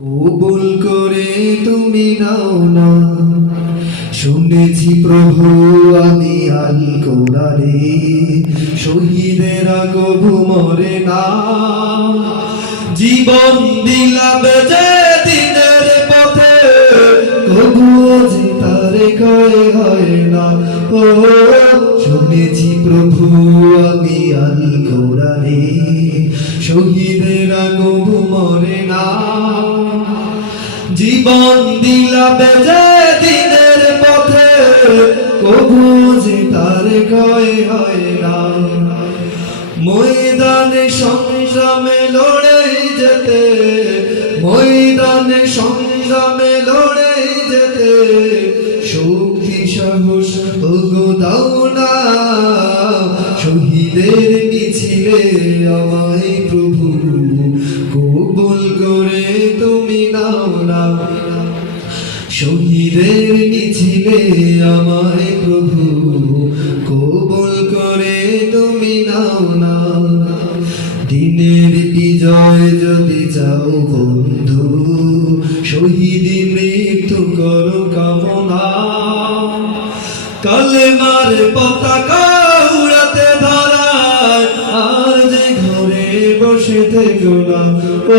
কবুল করে তুমি নাও না, শুনেছি প্রভু আমি আল কোরআনে, শহীদেরা কবু মরে না। জীবন দিলাম যে দিনের পথে, কবুও যে তার ক্ষয় হয় না। ও শুনেছি প্রভু আমি আল কোরআনে, শহীদেরা কবু মরে না। জীবন দিলাম যে দিনের পথে, কবু যে তার ক্ষয় হয় না। ময়দানে সংগ্রামে লড়ে যেতে, ময়দানে সংগ্রামে লড়ে যেতে, শক্তি সাহস ওগো দাও না। শহীদের মিছিলে আমায় প্রভু কবুল করে তুমি নাও না। শহীদের মিছিলে আমায় প্রভু কবুল করে তুমি নাও না। দিনের বিজয় যদি চাও বন্ধু, শহীদি মৃত্যু করো কামনা। কালেমার পতাকা উড়াতে ধরায় আর যে ঘরে বসে থেকো না। ও